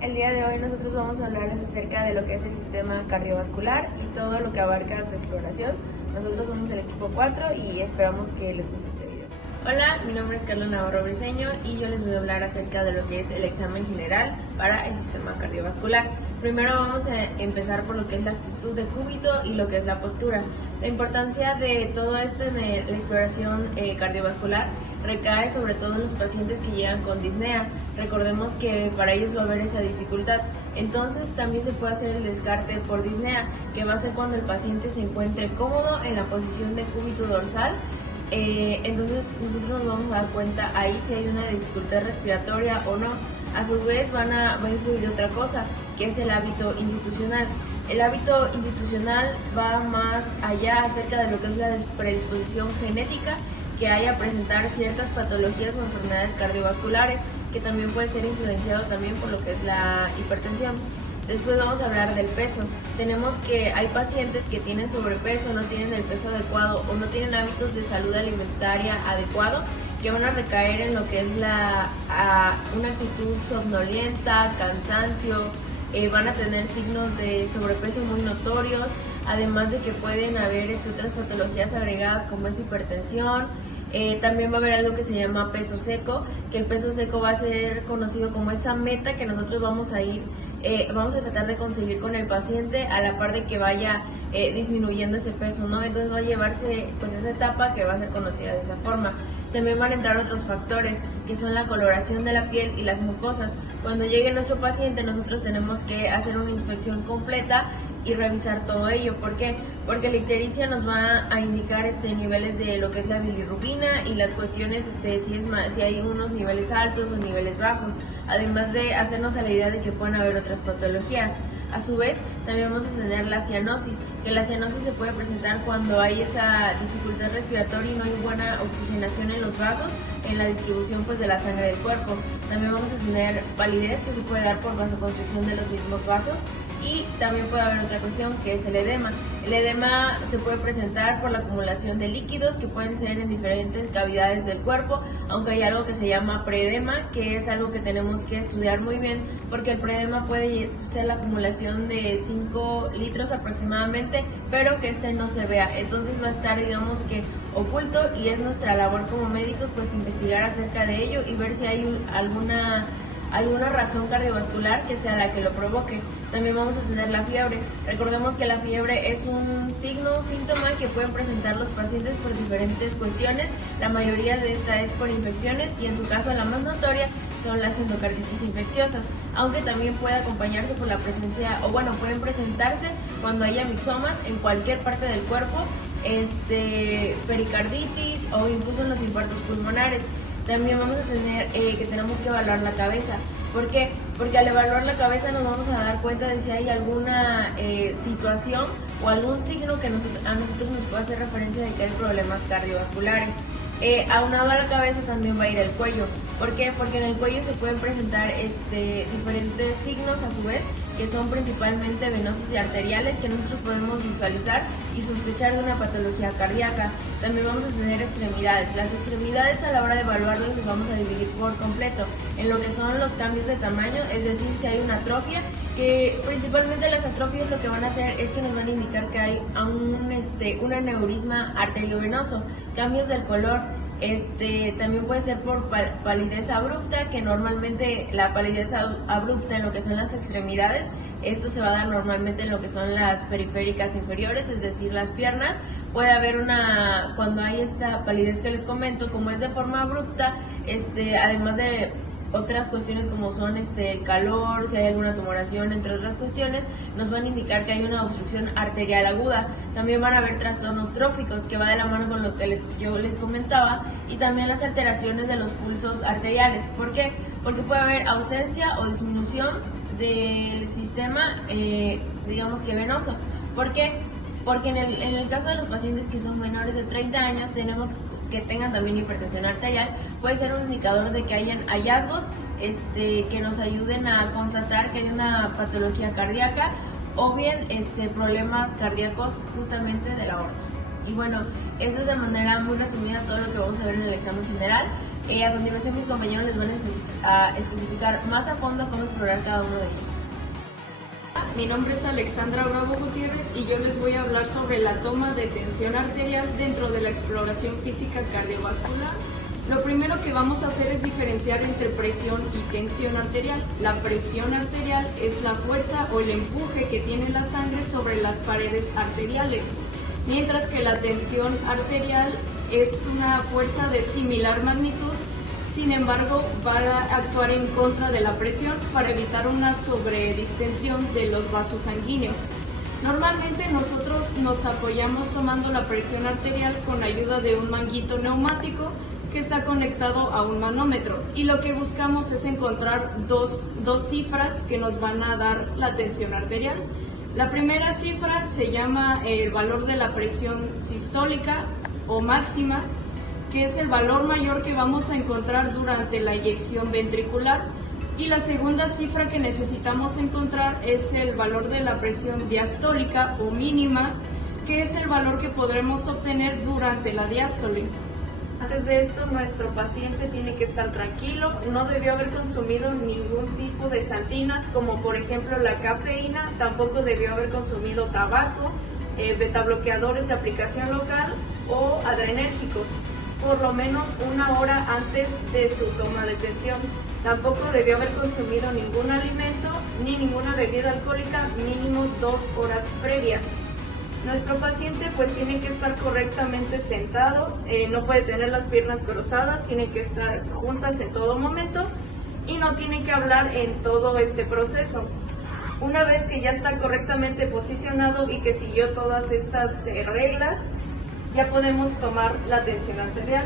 El día de hoy nosotros vamos a hablarles acerca de lo que es el sistema cardiovascular y todo lo que abarca su exploración. Nosotros somos el equipo 4 y esperamos que les guste este video. Hola, mi nombre es Carlos Navarro Briceño y yo les voy a hablar acerca de lo que es el examen general para el sistema cardiovascular. Primero vamos a empezar por lo que es la actitud de cúbito y lo que es la postura. La importancia de todo esto en la exploración cardiovascular recae sobre todo en los pacientes que llegan con disnea. Recordemos que para ellos va a haber esa dificultad. Entonces también se puede hacer el descarte por disnea, que va a ser cuando el paciente se encuentre cómodo en la posición de cúbito dorsal. Entonces nosotros nos vamos a dar cuenta ahí si hay una dificultad respiratoria o no. A su vez va a influir otra cosa, que es el hábito institucional. El hábito institucional va más allá acerca de lo que es la predisposición genética que hay a presentar ciertas patologías o enfermedades cardiovasculares, que también puede ser influenciado también por lo que es la hipertensión. Después vamos a hablar del peso. Tenemos que hay pacientes que tienen sobrepeso, no tienen el peso adecuado o no tienen hábitos de salud alimentaria adecuado, que van a recaer en lo que es una actitud somnolienta, cansancio, van a tener signos de sobrepeso muy notorios, además de que pueden haber otras patologías agregadas como es hipertensión. También va a haber algo que se llama peso seco, que el peso seco va a ser conocido como esa meta que nosotros vamos a tratar de conseguir con el paciente a la par de que vaya disminuyendo ese peso, ¿no? Entonces va a llevarse pues esa etapa que va a ser conocida de esa forma. También van a entrar otros factores que son la coloración de la piel y las mucosas. Cuando llegue nuestro paciente nosotros tenemos que hacer una inspección completa y revisar todo ello. ¿Por qué? Porque la ictericia nos va a indicar niveles de lo que es la bilirrubina y las cuestiones si hay unos niveles altos o niveles bajos, además de hacernos a la idea de que pueden haber otras patologías. A su vez, también vamos a tener la cianosis, que la cianosis se puede presentar cuando hay esa dificultad respiratoria y no hay buena oxigenación en los vasos, en la distribución pues de la sangre del cuerpo. También vamos a tener palidez, que se puede dar por vasoconstricción de los mismos vasos. Y también puede haber otra cuestión, que es el edema. El edema se puede presentar por la acumulación de líquidos que pueden ser en diferentes cavidades del cuerpo, aunque hay algo que se llama preedema, que es algo que tenemos que estudiar muy bien, porque el preedema puede ser la acumulación de 5 litros aproximadamente, pero que no se vea. Entonces va a estar, digamos que oculto, y es nuestra labor como médicos pues investigar acerca de ello y ver si hay alguna razón cardiovascular que sea la que lo provoque. También vamos a tener la fiebre. Recordemos que la fiebre es un síntoma que pueden presentar los pacientes por diferentes cuestiones. La mayoría de esta es por infecciones y en su caso la más notoria son las endocarditis infecciosas, aunque también puede acompañarse por la presencia, pueden presentarse cuando haya mixomas en cualquier parte del cuerpo, pericarditis o incluso en los infartos pulmonares. También vamos a tener que tenemos que evaluar la cabeza. ¿Por qué? Porque al evaluar la cabeza nos vamos a dar cuenta de si hay alguna situación o algún signo que a nosotros nos puede hacer referencia de que hay problemas cardiovasculares. Aunado a la cabeza también va a ir el cuello. ¿Por qué? Porque en el cuello se pueden presentar diferentes signos a su vez, que son principalmente venosos y arteriales, que nosotros podemos visualizar y sospechar de una patología cardíaca. También vamos a tener extremidades. Las extremidades, a la hora de evaluarlas, las vamos a dividir por completo en lo que son los cambios de tamaño, es decir, si hay una atrofia, que principalmente las atrofias lo que van a hacer es que nos van a indicar que hay un aneurisma arteriovenoso. Cambios del color, también puede ser por palidez abrupta, que normalmente la palidez abrupta en lo que son las extremidades, esto se va a dar normalmente en lo que son las periféricas inferiores, es decir, las piernas. Puede haber cuando hay esta palidez que les comento, como es de forma abrupta, además de otras cuestiones como son el calor, si hay alguna tumoración, entre otras cuestiones, nos van a indicar que hay una obstrucción arterial aguda. También van a haber trastornos tróficos, que va de la mano con lo que yo les comentaba, y también las alteraciones de los pulsos arteriales. ¿Por qué? Porque puede haber ausencia o disminución del sistema, digamos que venoso. ¿Por qué? Porque en el caso de los pacientes que son menores de 30 años, tenemos que tengan también hipertensión arterial, puede ser un indicador de que hayan hallazgos que nos ayuden a constatar que hay una patología cardíaca o bien problemas cardíacos justamente de la aorta. Y bueno, eso es de manera muy resumida todo lo que vamos a ver en el examen general. A continuación mis compañeros les van a especificar más a fondo cómo explorar cada uno de ellos. Mi nombre es Alexandra Bravo Gutiérrez y yo les voy a hablar sobre la toma de tensión arterial dentro de la exploración física cardiovascular. Lo primero que vamos a hacer es diferenciar entre presión y tensión arterial. La presión arterial es la fuerza o el empuje que tiene la sangre sobre las paredes arteriales, mientras que la tensión arterial es una fuerza de similar magnitud. Sin embargo, va a actuar en contra de la presión para evitar una sobredistensión de los vasos sanguíneos. Normalmente nosotros nos apoyamos tomando la presión arterial con ayuda de un manguito neumático que está conectado a un manómetro, y lo que buscamos es encontrar dos cifras que nos van a dar la tensión arterial. La primera cifra se llama el valor de la presión sistólica o máxima, que es el valor mayor que vamos a encontrar durante la eyección ventricular, y la segunda cifra que necesitamos encontrar es el valor de la presión diastólica o mínima, que es el valor que podremos obtener durante la diástole. Antes de esto, nuestro paciente tiene que estar tranquilo, no debió haber consumido ningún tipo de xantinas, como por ejemplo la cafeína, tampoco debió haber consumido tabaco, betabloqueadores de aplicación local o adrenérgicos, por lo menos 1 hora antes de su toma de tensión. Tampoco debió haber consumido ningún alimento ni ninguna bebida alcohólica mínimo 2 horas previas. Nuestro paciente pues tiene que estar correctamente sentado, no puede tener las piernas cruzadas, tiene que estar juntas en todo momento y no tiene que hablar en todo este proceso. Una vez que ya está correctamente posicionado y que siguió todas estas reglas, ya podemos tomar la tensión arterial.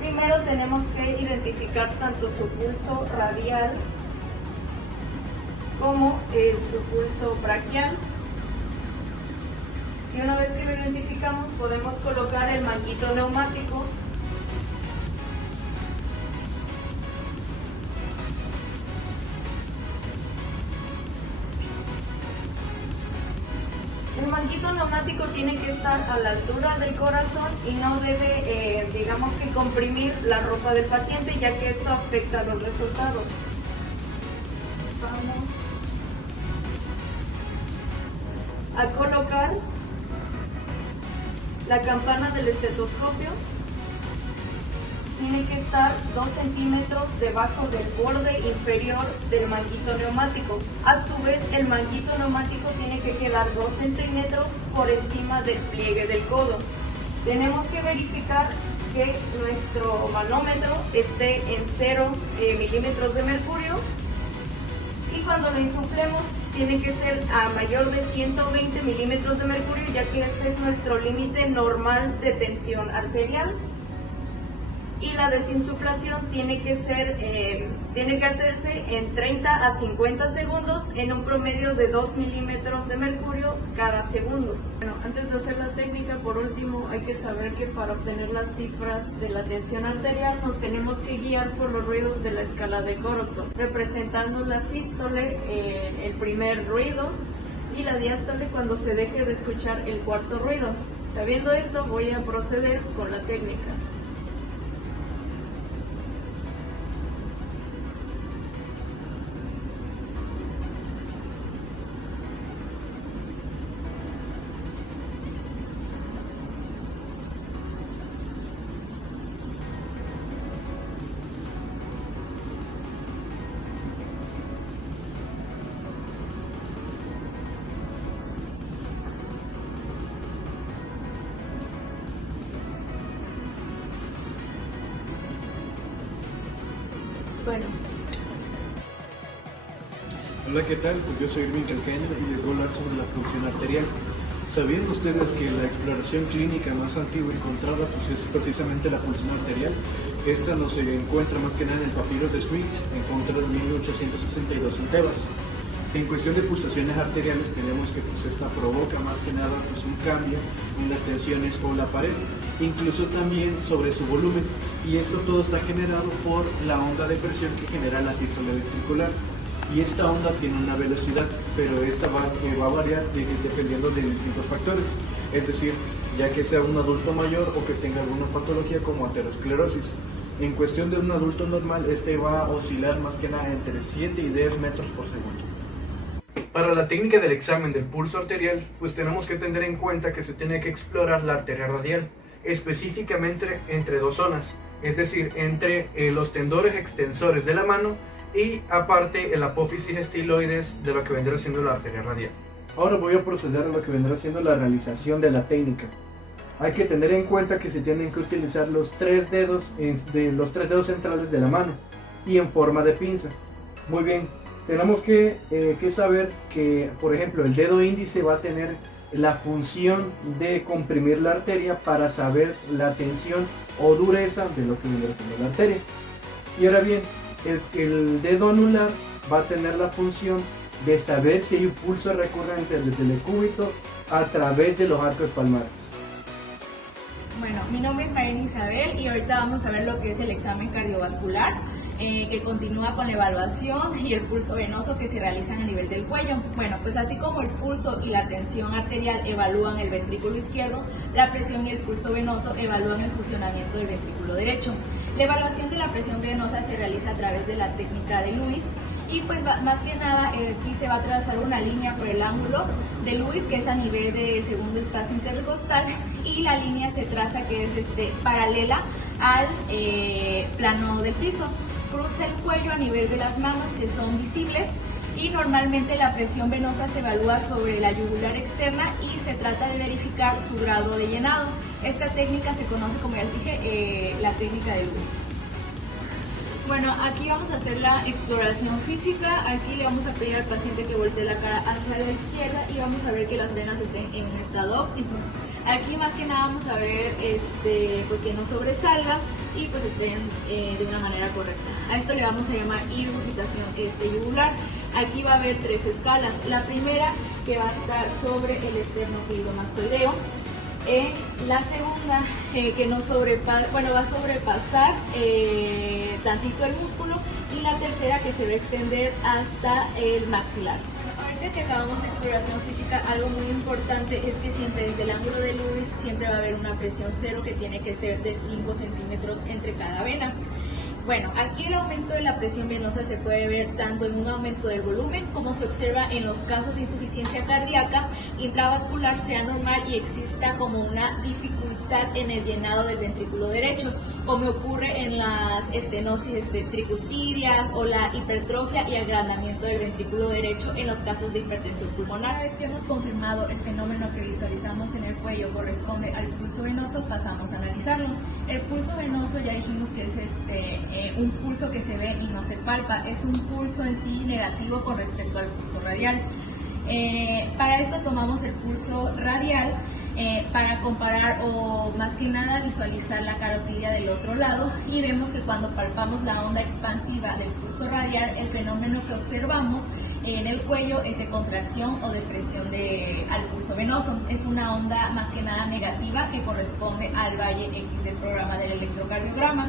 Primero tenemos que identificar tanto su pulso radial como su pulso braquial. Y una vez que lo identificamos, podemos colocar el manguito neumático El manguito neumático tiene que estar a la altura del corazón y no debe, digamos que comprimir la ropa del paciente, ya que esto afecta los resultados. Vamos a colocar la campana del estetoscopio. Tiene que estar 2 centímetros debajo del borde inferior del manguito neumático. A su vez, el manguito neumático tiene que quedar 2 centímetros por encima del pliegue del codo. Tenemos que verificar que nuestro manómetro esté en 0 milímetros de mercurio, y cuando lo insuflemos tiene que ser a mayor de 120 milímetros de mercurio, ya que este es nuestro límite normal de tensión arterial. Y la desinsuflación tiene que hacerse en 30 a 50 segundos en un promedio de 2 milímetros de mercurio cada segundo. Bueno, antes de hacer la técnica, por último, hay que saber que para obtener las cifras de la tensión arterial nos tenemos que guiar por los ruidos de la escala de Gorodov, representando la sístole el primer ruido y la diástole cuando se deje de escuchar el cuarto ruido. Sabiendo esto, voy a proceder con la técnica. Bueno. Hola, ¿qué tal? Pues yo soy Irving Calcaño y les voy a hablar sobre la función arterial. ¿Sabían ustedes que la exploración clínica más antigua encontrada pues, es precisamente la función arterial? Esta no se encuentra más que nada en el papiro de Smith, encontrado en 1862 en Tebas. En cuestión de pulsaciones arteriales tenemos que pues, esta provoca más que nada pues, un cambio en las tensiones o la pared, incluso también sobre su volumen, y esto todo está generado por la onda de presión que genera la sístole ventricular. Y esta onda tiene una velocidad, pero esta va a variar dependiendo de distintos factores, es decir, ya que sea un adulto mayor o que tenga alguna patología como aterosclerosis. En cuestión de un adulto normal, este va a oscilar más que nada entre 7 y 10 metros por segundo. Para la técnica del examen del pulso arterial, pues tenemos que tener en cuenta que se tiene que explorar la arteria radial, específicamente entre dos zonas, es decir, entre los tendores extensores de la mano y aparte el apófisis estiloides de lo que vendrá siendo la arteria radial. Ahora voy a proceder a lo que vendrá siendo la realización de la técnica. Hay que tener en cuenta que se tienen que utilizar los tres dedos centrales de la mano y en forma de pinza. Muy bien, tenemos que saber que, por ejemplo, el dedo índice va a tener la función de comprimir la arteria para saber la tensión o dureza de lo que viene siendo la arteria. Y ahora bien, el dedo anular va a tener la función de saber si hay un pulso recurrente desde el decúbito a través de los arcos palmares. Bueno, mi nombre es Mariana Isabel y ahorita vamos a ver lo que es el examen cardiovascular, que continúa con la evaluación y el pulso venoso que se realizan a nivel del cuello. Bueno, pues así como el pulso y la tensión arterial evalúan el ventrículo izquierdo, la presión y el pulso venoso evalúan el funcionamiento del ventrículo derecho. La evaluación de la presión venosa se realiza a través de la técnica de Lewis. Y pues más que nada aquí se va a trazar una línea por el ángulo de Lewis, que es a nivel de segundo espacio intercostal, y la línea se traza que es paralela al plano del piso. Cruza el cuello a nivel de las manos, que son visibles, y normalmente la presión venosa se evalúa sobre la yugular externa y se trata de verificar su grado de llenado. Esta técnica se conoce, como ya dije, la técnica de Lewis. Bueno, aquí vamos a hacer la exploración física. Aquí le vamos a pedir al paciente que voltee la cara hacia la izquierda y vamos a ver que las venas estén en un estado óptimo. Aquí más que nada vamos a ver pues que no sobresalga y pues estén de una manera correcta. A esto le vamos a llamar irrigitación yugular. Aquí va a haber tres escalas. La primera, que va a estar sobre el esternocleidomastoideo. La segunda, que no va a sobrepasar tantito el músculo, y la tercera, que se va a extender hasta el maxilar. Ahorita que acabamos de exploración física, algo muy importante es que siempre desde el ángulo de Lewis siempre va a haber una presión cero, que tiene que ser de 5 centímetros entre cada vena. Bueno, aquí el aumento de la presión venosa se puede ver tanto en un aumento del volumen, como se observa en los casos de insuficiencia cardíaca intravascular sea normal y exista como una dificultad en el llenado del ventrículo derecho, como ocurre en las estenosis tricuspidias o la hipertrofia y agrandamiento del ventrículo derecho en los casos de hipertensión pulmonar. Una vez que hemos confirmado el fenómeno que visualizamos en el cuello corresponde al pulso venoso, pasamos a analizarlo. El pulso venoso ya dijimos que es un pulso que se ve y no se palpa, es un pulso en sí negativo con respecto al pulso radial. Para esto tomamos el pulso radial para comparar o más que nada visualizar la carotidia del otro lado, y vemos que cuando palpamos la onda expansiva del pulso radial, el fenómeno que observamos en el cuello es de contracción o de presión al pulso venoso. Es una onda más que nada negativa que corresponde al valle X del programa del electrocardiograma.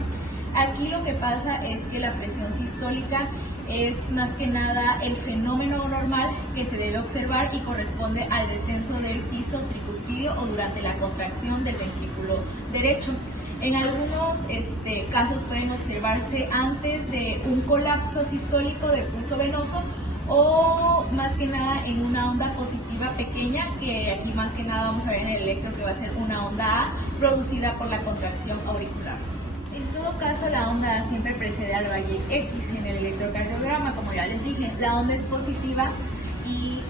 Aquí lo que pasa es que la presión sistólica es más que nada el fenómeno normal que se debe observar y corresponde al descenso del piso tricuspidio o durante la contracción del ventrículo derecho. En algunos casos pueden observarse antes de un colapso sistólico del pulso venoso, o más que nada en una onda positiva pequeña, que aquí más que nada vamos a ver en el electro que va a ser una onda A producida por la contracción auricular. En todo caso, la onda A siempre precede al valle X en el electrocardiograma. Como ya les dije, la onda es positiva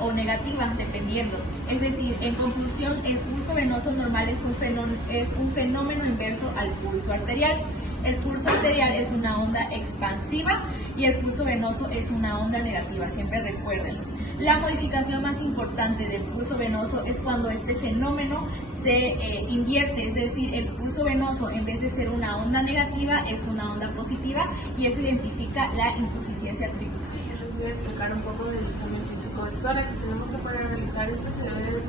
o negativa, dependiendo. Es decir, en conclusión, el pulso venoso normal es un fenómeno inverso al pulso arterial. El pulso arterial es una onda expansiva y el pulso venoso es una onda negativa, siempre recuerden. La modificación más importante del pulso venoso es cuando este fenómeno se invierte, es decir, el pulso venoso en vez de ser una onda negativa es una onda positiva, y eso identifica la insuficiencia tricuspidia. Les voy a explicar un poco del examen físico de tórax. Tenemos que poder realizar esto, se debe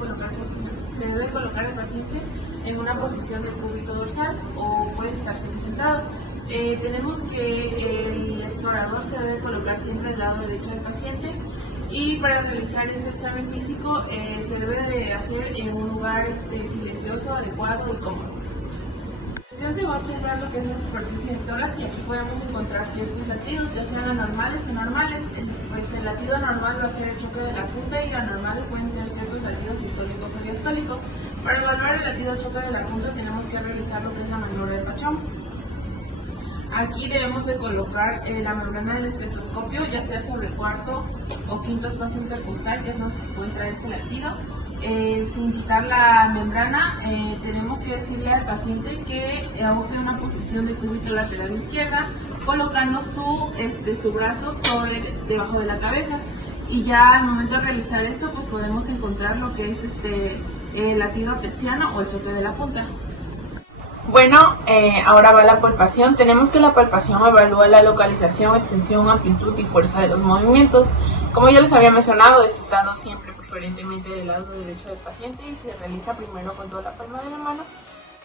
colocar el paciente en una posición de cúbito dorsal o puede estar sentado. Tenemos que el explorador se debe colocar siempre del lado derecho del paciente, y para realizar este examen físico se debe de hacer en un lugar silencioso, adecuado y cómodo. Se exploración se va a observar lo que es la superficie del tórax y aquí podemos encontrar ciertos latidos, ya sean anormales o normales. El latido anormal va a ser el choque de la punta y anormales pueden ser ciertos latidos sistólicos o diastólicos. Para evaluar el latido choque de la punta tenemos que realizar lo que es la maniobra de Pachón. Aquí debemos de colocar la membrana del estetoscopio, ya sea sobre el cuarto o quinto espacio intercostal, que es donde se encuentra este latido. Sin quitar la membrana, tenemos que decirle al paciente que adopte una posición de cúbito lateral izquierda, colocando su brazo debajo de la cabeza. Y ya al momento de realizar esto, pues podemos encontrar lo que es el latido apetziano o el choque de la punta. Bueno, ahora va la palpación. Tenemos que la palpación evalúa la localización, extensión, amplitud y fuerza de los movimientos. Como ya les había mencionado, esto está dado siempre preferentemente del lado derecho del paciente y se realiza primero con toda la palma de la mano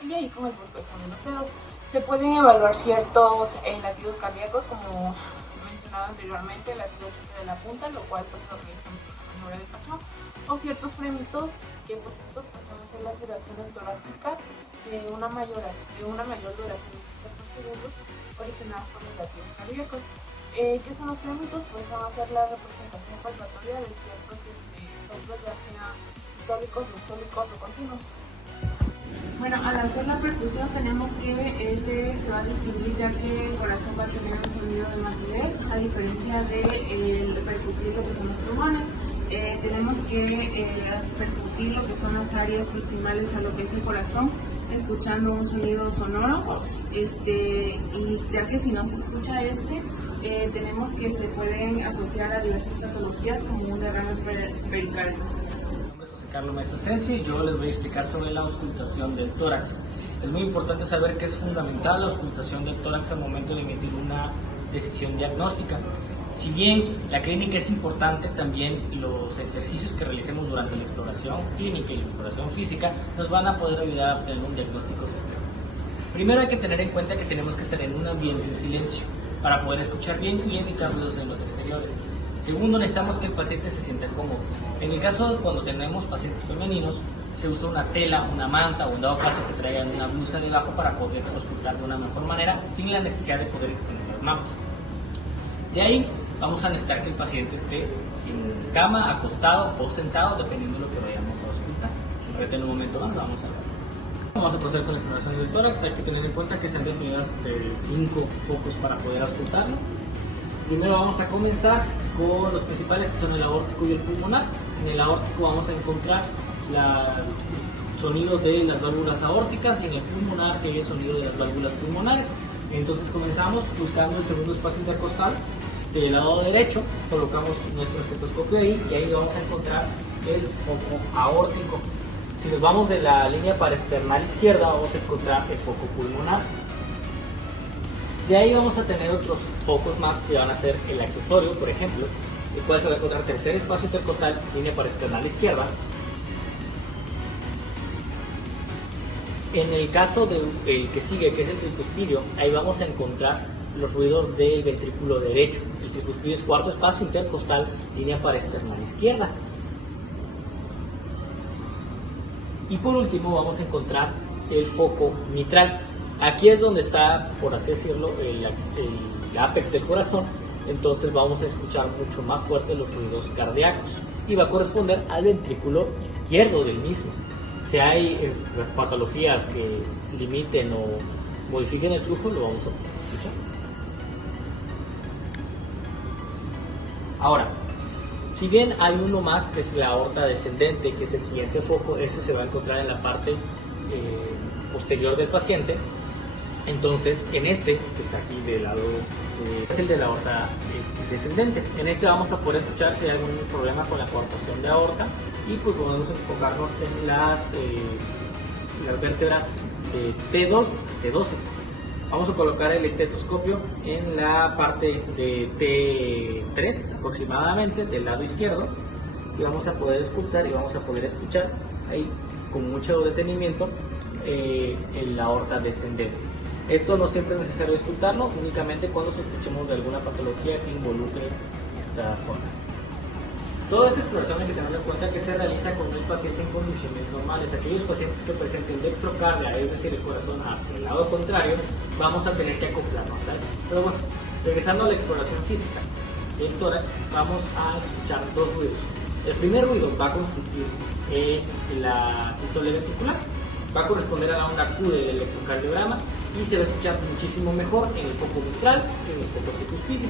y de ahí con el pulpejón de los dedos. Se pueden evaluar ciertos latidos cardíacos, como mencionado anteriormente, el latido choque de la punta, lo cual pues lo realizamos con la maniobra de Pachón, o ciertos fremitos que pues estos pues van a ser las duraciones torácicas de una mayor duración de 5 segundos originadas por los latidos cardíacos. ¿Qué son los fremitos? Pues van a ser la representación palpatoria de ciertos soplos, ya sean sistólicos, diastólicos o continuos. Bueno, al hacer la percusión tenemos que se va a distinguir, ya que el corazón va a tener un sonido de matidez, a diferencia de percutir lo que son los pulmones. Tenemos que percutir lo que son las áreas proximales a lo que es el corazón, escuchando un sonido sonoro, y ya que si no se escucha tenemos que se pueden asociar a diversas patologías como un derrame pericardio. Mi nombre es José Carlos Maestro Sensi y yo les voy a explicar sobre la auscultación del tórax. Es muy importante saber que es fundamental la auscultación del tórax al momento de emitir una decisión diagnóstica. Si bien la clínica es importante, también los ejercicios que realicemos durante la exploración clínica y la exploración física nos van a poder ayudar a obtener un diagnóstico certero. Primero hay que tener en cuenta que tenemos que estar en un ambiente de silencio para poder escuchar bien y evitar ruidos en los exteriores. Segundo, necesitamos que el paciente se sienta cómodo. En el caso de cuando tenemos pacientes femeninos, se usa una tela, una manta o en dado caso que traigan una blusa debajo para poder auscultar de una mejor manera sin la necesidad de poder exponer las manos. De ahí vamos a necesitar que el paciente esté en cama, acostado o sentado, dependiendo de lo que vayamos a auscultar. En un momento más vamos a ver. Vamos a proceder con la exploración del tórax. Hay que tener en cuenta que se han definido 5 focos para poder auscultarlo. Primero vamos a comenzar con los principales, que son el aórtico y el pulmonar. En el aórtico vamos a encontrar el sonido de las válvulas aórticas y en el pulmonar el sonido de las válvulas pulmonares. Entonces comenzamos buscando el segundo espacio intercostal. Del lado derecho colocamos nuestro estetoscopio ahí y ahí vamos a encontrar el foco aórtico. Si nos vamos de la línea paraesternal izquierda, vamos a encontrar el foco pulmonar. De ahí vamos a tener otros focos más que van a ser el accesorio, por ejemplo, el cual se va a encontrar tercer espacio intercostal, línea paraesternal izquierda. En el caso del que sigue, que es el tricuspidio, ahí vamos a encontrar los ruidos del ventrículo derecho. El tricuspidio es cuarto espacio intercostal, línea paraesternal izquierda. Y por último vamos a encontrar el foco mitral. Aquí es donde está, por así decirlo, el ápex del corazón. Entonces vamos a escuchar mucho más fuerte los ruidos cardíacos y va a corresponder al ventrículo izquierdo del mismo. Si hay patologías que limiten o modifiquen el flujo, lo vamos a escuchar. Ahora, si bien hay uno más, que es la aorta descendente, que es el siguiente foco, ese se va a encontrar en la parte posterior del paciente. Entonces, en que está aquí del lado, es el de la aorta descendente. En vamos a poder escuchar si hay algún problema con la coartación de aorta y pues podemos enfocarnos en las vértebras de T2 y T12. Vamos a colocar el estetoscopio en la parte de T3 aproximadamente, del lado izquierdo, y vamos a poder escuchar ahí con mucho detenimiento la aorta descendente. Esto no siempre es necesario escucharlo, únicamente cuando escuchemos de alguna patología que involucre esta zona. Toda esta exploración hay que tener en cuenta que se realiza con el paciente en condiciones normales. Aquellos pacientes que presenten dextrocardia, es decir, el corazón hacia el lado contrario, vamos a tener que acoplarnos a eso. Pero bueno, regresando a la exploración física del tórax, vamos a escuchar dos ruidos. El primer ruido va a consistir en la sístole ventricular, va a corresponder a la onda Q del electrocardiograma y se va a escuchar muchísimo mejor en el foco mitral que en el foco tricuspidio.